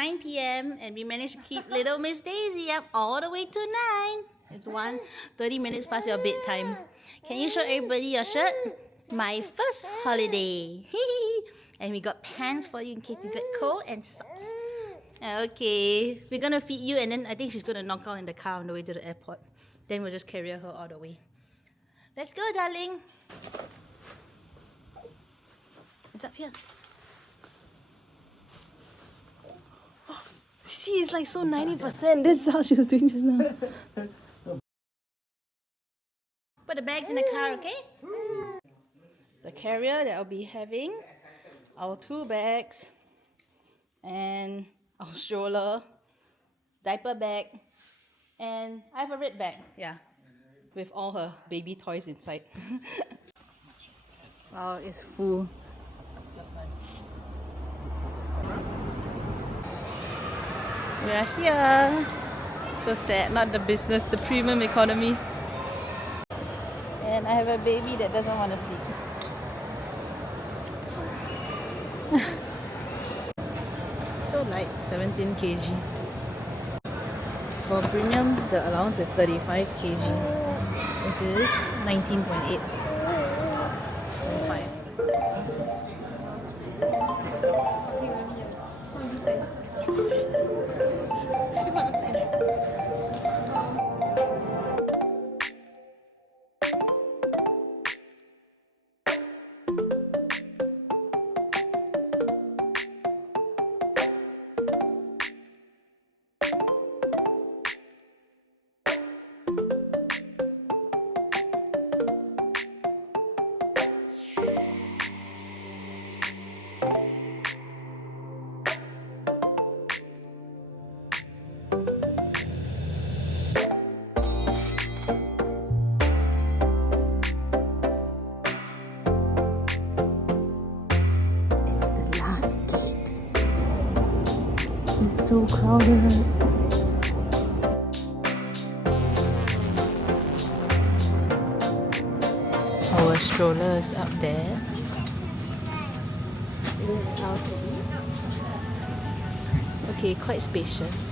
9 p.m. and we managed to keep little Miss Daisy up all the way to 9. It's 30 minutes past your bedtime. Can you show everybody your shirt? My first holiday. And we got pants for you in case you get cold and socks. Okay, we're gonna feed you and then I think she's gonna knock out in the car on the way to the airport. Then we'll just carry her all the way. Let's go, darling. It's up here. Oh, she is like so 90%. This is how she was doing just now. Put the bags in the car, okay? The carrier that I'll be having, our 2 bags, and our stroller, diaper bag, and I have a red bag, yeah, with all her baby toys inside. Wow, it's full. Just nice. We are here. So sad, not the business, the premium economy. And I have a baby that doesn't want to sleep. So light, 17 kg. For premium, the allowance is 35 kg. This is 19.8. 25. So crowded. Our stroller is up there. This is our seat. Okay, quite spacious.